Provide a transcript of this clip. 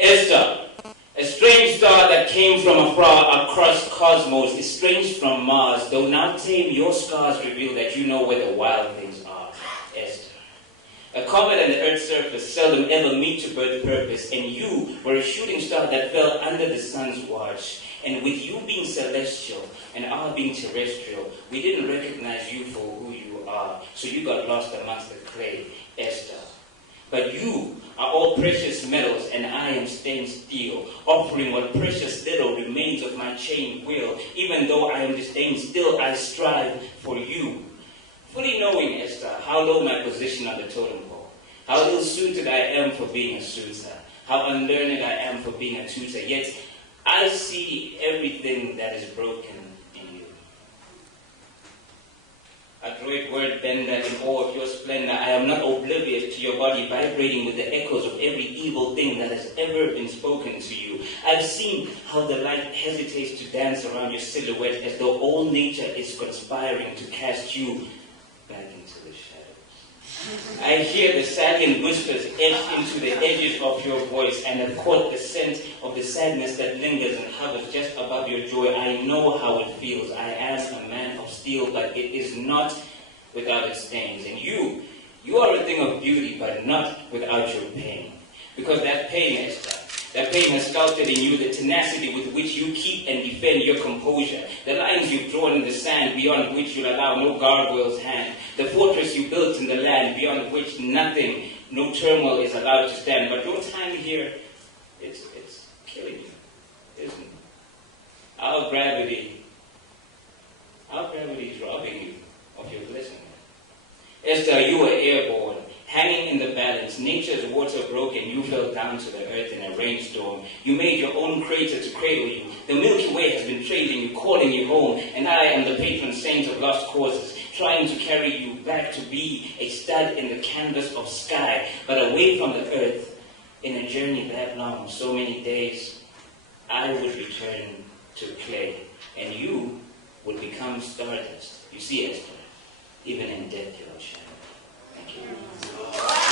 Estar, a strange star that came from afar across cosmos, estranged from Mars, though now tame, your scars reveal that you know where the wild things are. Estar. A comet and the Earth's surface seldom ever meet to birth purpose, and you were a shooting star that fell under the sun's watch. And with you being celestial and our being terrestrial, we didn't recognize you for who you are, so you got lost amongst the clay, Estar. But you are all precious metals, and I am stained steel, offering what precious little remains of my chained will. Even though I am disdained, still I strive for you. Fully knowing, Estar, how low my position on the totem pole, how ill-suited I am for being a suitor, how unlearned I am for being a tutor, yet I see everything that is broken in you. Adroit word bender, in awe of your splendor, I am not oblivious to your body vibrating with the echoes of every evil thing that has ever been spoken to you. I've seen how the light hesitates to dance around your silhouette as though all nature is conspiring to cast you back into the shadows. I hear the sagging whispers etched into the edges of your voice, and have caught the scent of the sadness that lingers and hovers just above your joy. I know how it feels. I am a man of steel, but it is not without its stains. And you are a thing of beauty, but not without your pain. Because that pain, Estar, that pain has sculpted in you the tenacity with which you keep and defend your composure, the lines you've drawn in the sand beyond which you'll allow no gargoyle's hand, the fortress you built in the land beyond which nothing, no turmoil is allowed to stand. But your time here, it's killing you, isn't it? Our gravity is robbing you of your blessing. Estar, you were airborne, hanging in the balance. Nature's water broke and you fell down to the earth in a rainstorm. You made your own crater to cradle you. The Milky Way has been trailing you, calling you home, and I am the patron saint of lost causes, trying to carry you back to be a stud in the canvas of sky, but away from the earth. In a journey that long, so many days, I would return to clay, and you would become stardust. You see, Estar, even in death you're a shadow. Thank you.